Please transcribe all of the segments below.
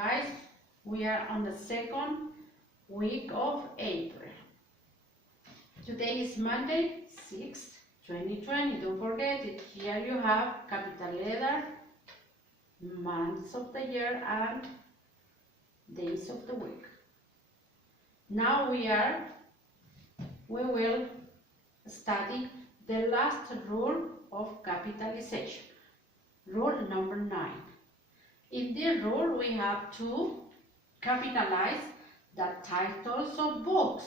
guys, we are on the second week of April. Today is Monday, 6th, 2020. Don't forget it. Here you have capital letter, months of the year and days of the week. Now we will study the last rule of capitalization, rule number 9. In this rule we have to capitalize the titles of books.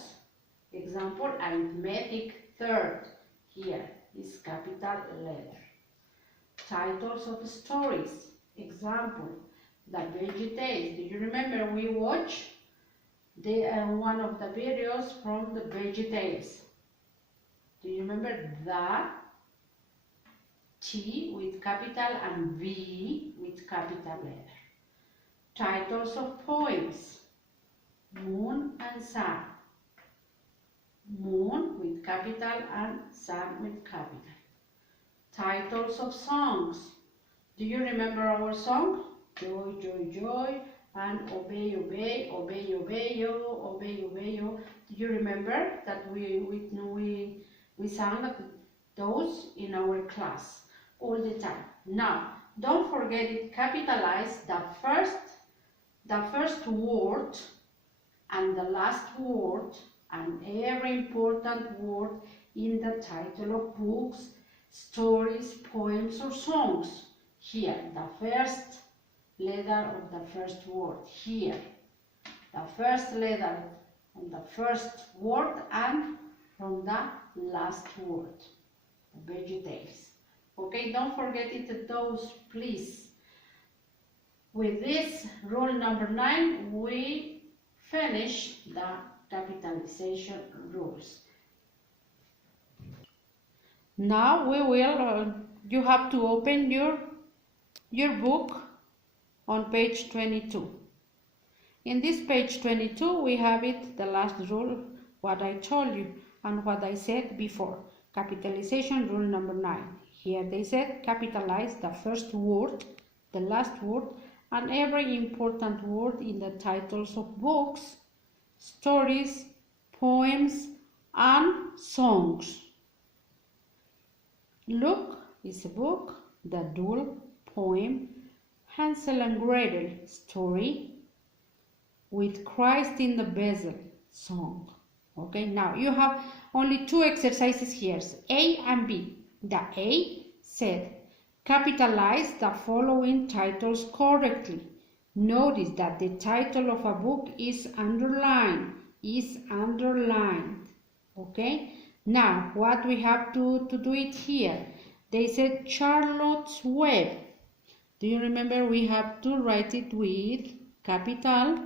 Example, arithmetic third, here is capital letter. Titles of stories, example, the VeggieTales. Do you remember we watched one of the videos from the VeggieTales? Do you remember the T with capital and V with capital letter? Titles of poems, Moon and Sun. Moon with capital and Sun with capital. Titles of songs. Do you remember our song? Joy, joy, joy, and obey, obey, obey, obey, yo, obey, obey, yo. Do you remember that we sang those in our class all the time? Now, don't forget it. Capitalize the first word and the last word and every important word in the title of books, stories, poems, or songs. Here, the first letter of the first word. Here, the first letter on the first word and from the last word. The VeggieTales. Okay, don't forget it, those, please. With this rule number 9, we finish the capitalization rules. Now we will, you have to open your book on page 22. In this page 22 we have it, the last rule, what I told you and what I said before. Capitalization rule number 9. Here they said capitalize the first word, the last word, and every important word in the titles of books, stories, poems, and songs. Look, is a book, the Duel poem, Hansel and Gretel story, with Christ in the Bezel song. Okay, now you have only 2 exercises here, A and B. The A said capitalize the following titles correctly. Notice that the title of a book is underlined. Okay, now what we have to do it here? They said Charlotte's Web. Do you remember we have to write it with capital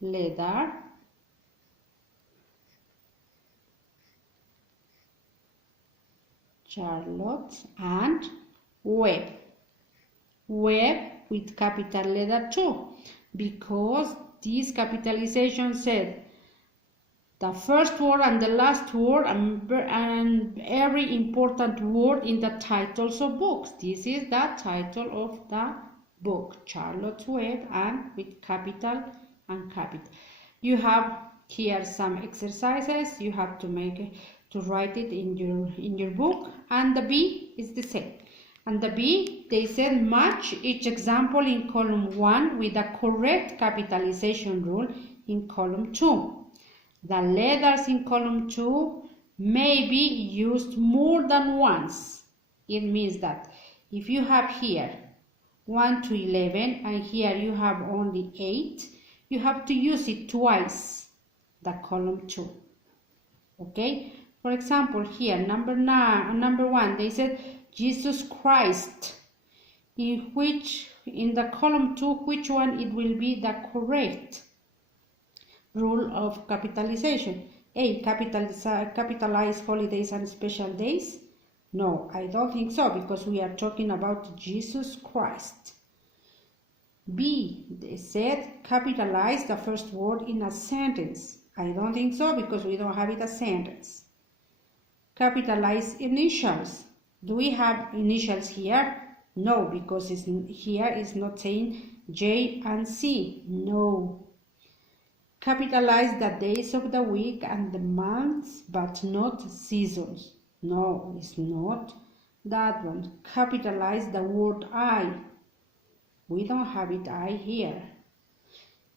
letter, Charlotte, and web. Web with capital letter too, because this capitalization said the first word and the last word and every important word in the titles of books. This is the title of the book, Charlotte's Web, and with capital and capital. You have here some exercises you have to make to write it in your book, and the B is the same. And the B, they said match each example in column 1 with the correct capitalization rule in column 2. The letters in column 2 may be used more than once. It means that if you have here 1 to 11 and here you have only 8, you have to use it twice, the column 2. Okay? For example, here number 1, they said Jesus Christ. In the column 2, which one it will be the correct rule of capitalization? A, capitalize holidays and special days? No, I don't think so, because we are talking about Jesus Christ. B, they said capitalize the first word in a sentence. I don't think so, because we don't have it as a sentence. Capitalize initials. Do we have initials here? No, because here is not saying J and C. No. Capitalize the days of the week and the months, but not seasons. No, it's not that one. Capitalize the word I. We don't have it I here.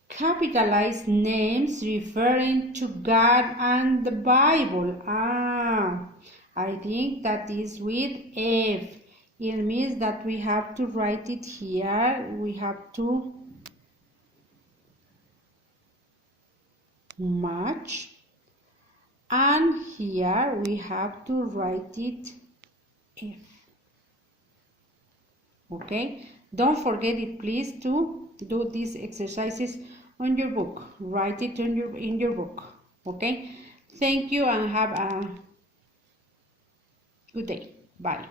Capitalize names referring to God and the Bible. I think that is with F. It means that we have to write it here. We have to match. And here we have to write it F. Okay? Don't forget it, please, to do these exercises on your book. Write it in your book. Okay? Thank you and have a good day. Bye.